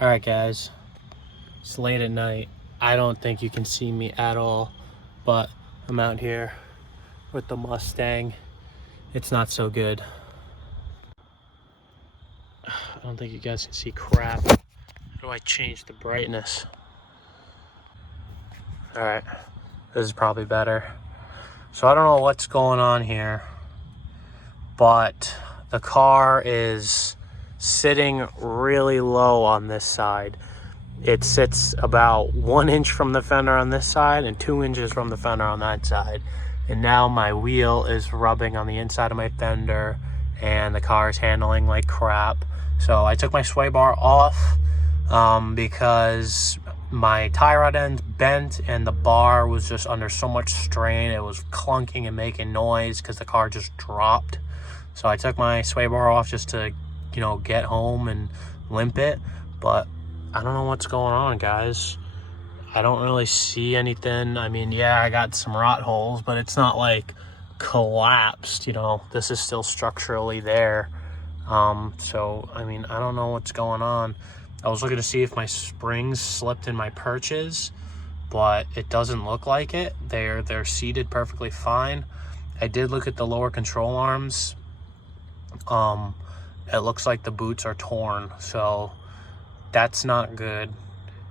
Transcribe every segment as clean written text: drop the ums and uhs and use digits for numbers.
All right, guys, it's late at night. I don't think you can see me at all, but I'm out here with the Mustang. It's not so good. I don't think you guys can see crap. How do I change the brightness? All right, this is probably better. So I don't know what's going on here, but the car is sitting really low on this side. It sits about 1 inch from the fender on this side and 2 inches from the fender on that side. And now my wheel is rubbing on the inside of my fender and the car is handling like crap. So I took my sway bar off because my tie rod end bent and the bar was just under so much strain. It was clunking and making noise because the car just dropped. So I took my sway bar off just to, get home and limp it. But I don't know what's going on, guys. I don't really see anything. I mean, yeah, I got some rot holes, but it's not like collapsed, This is still structurally there. So, I mean, I don't know what's going on. I was looking to see if my springs slipped in my perches, but it doesn't look like it. They're seated perfectly fine. I did look at the lower control arms. It looks like the boots are torn, so that's not good.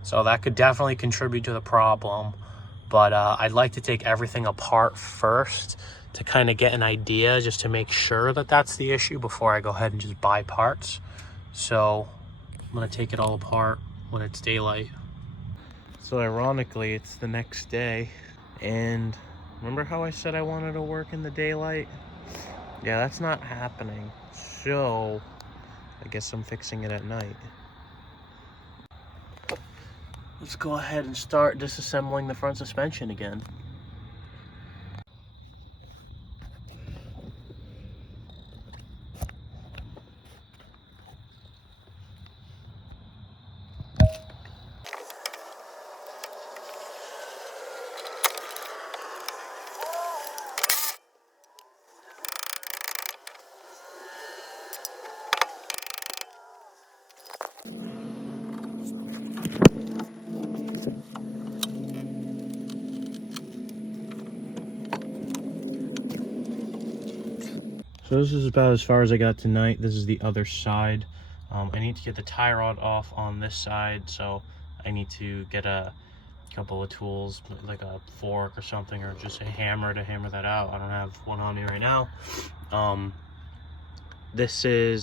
So that could definitely contribute to the problem. But I'd like to take everything apart first to kind of get an idea, just to make sure that that's the issue before I go ahead and just buy parts. So I'm gonna take it all apart when it's daylight. So ironically, it's the next day. And remember how I said I wanted to work in the daylight? Yeah, that's not happening. So I guess I'm fixing it at night. Let's go ahead and start disassembling the front suspension again. So this is about as far as I got tonight. This is the other side. I need to get the tie rod off on this side, so I need to get a couple of tools, like a fork or something, or just a hammer to hammer that out. I don't have one on me right now. I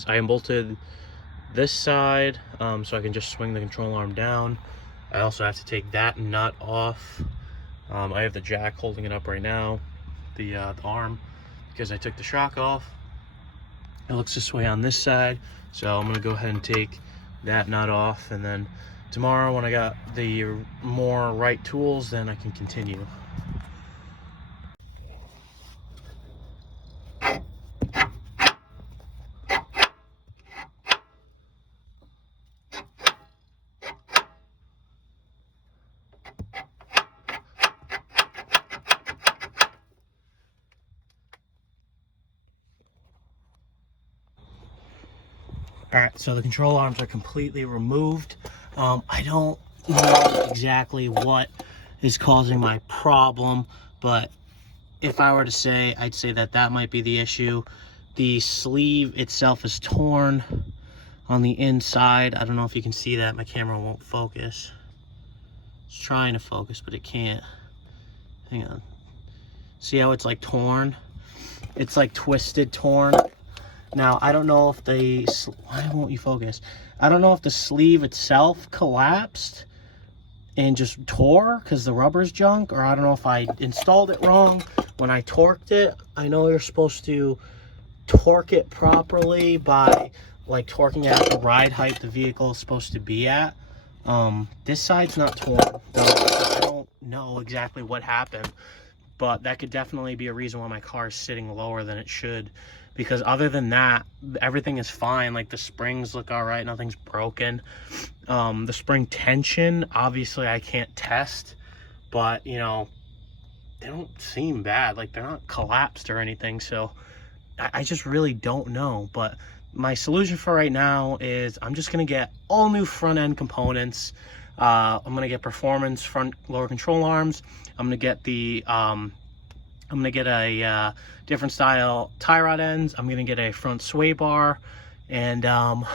unbolted this side so I can just swing the control arm down. I also have to take that nut off. I have the jack holding it up right now, the arm, because I took the shock off. It looks this way on this side, so I'm gonna go ahead and take that nut off, and then tomorrow when I got the more right tools, then I can continue. All right, so the control arms are completely removed. I don't know exactly what is causing my problem, but if I were to say, I'd say that might be the issue. The sleeve itself is torn on the inside. I don't know if you can see that. My camera won't focus. It's trying to focus, but it can't. Hang on. See how it's like torn? It's like twisted, torn. Now, I don't know if why won't you focus? I don't know if the sleeve itself collapsed and just tore because the rubber's junk, or I don't know if I installed it wrong when I torqued it. I know you're supposed to torque it properly by like torquing at the ride height the vehicle is supposed to be at. This side's not torn. I don't know exactly what happened, but that could definitely be a reason why my car is sitting lower than it should. Because other than that, everything is fine. Like the springs look all right, nothing's broken. The spring tension, obviously I can't test, but they don't seem bad. Like they're not collapsed or anything. So I just really don't know. But my solution for right now is I'm just going to get all new front end components. I'm going to get performance front lower control arms. I'm going to get the I'm going to get a different style tie rod ends. I'm going to get a front sway bar, and I'm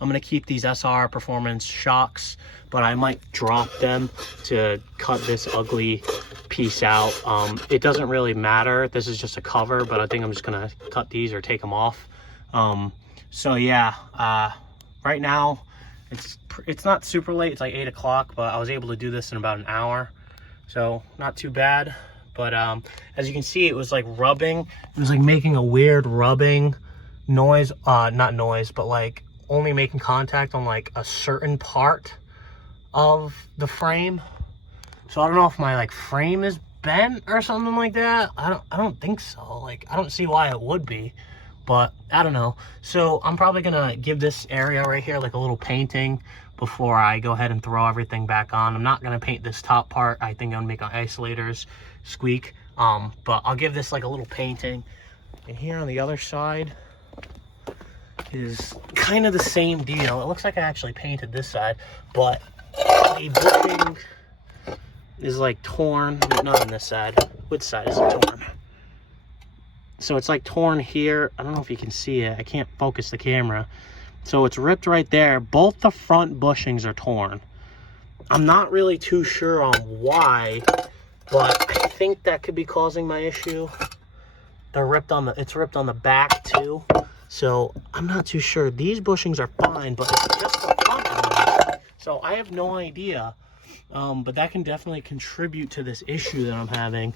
going to keep these SR performance shocks, but I might drop them to cut this ugly piece out. It doesn't really matter. This is just a cover, but I think I'm just going to cut these or take them off. So yeah, right now it's not super late. It's like 8 o'clock, but I was able to do this in about an hour. So not too bad. But as you can see, it was like rubbing. It was like making a weird rubbing noise. Not noise, but like only making contact on like a certain part of the frame. So I don't know if my like frame is bent or something like that. I don't think so. Like, I don't see why it would be, but I don't know. So I'm probably gonna give this area right here like a little painting before I go ahead and throw everything back on. I'm not gonna paint this top part. I think I'm gonna make my isolators squeak, but I'll give this like a little painting. And here on the other side is kind of the same deal. It looks like I actually painted this side, but the bushing is like torn. Not on this side. Which side is it torn? So it's like torn here. I don't know if you can see it. I can't focus the camera. So it's ripped right there. Both the front bushings are torn. I'm not really too sure on why, but I think that could be causing my issue. It's ripped on the back too. So I'm not too sure. These bushings are fine, but it's just the front of them. So I have no idea. But that can definitely contribute to this issue that I'm having.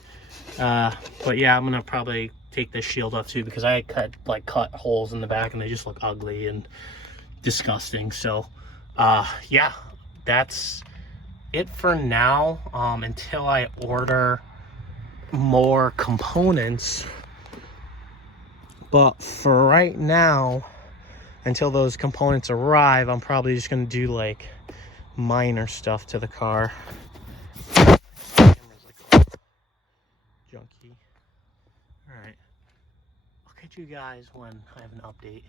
But yeah, I'm gonna probably take this shield off too, because I cut holes in the back and they just look ugly and disgusting. So yeah, that's it for now, until I order more components. But for right now, until those components arrive, I'm probably just gonna do like minor stuff to the car. Camera's like junky. All right, I'll catch you guys when I have an update.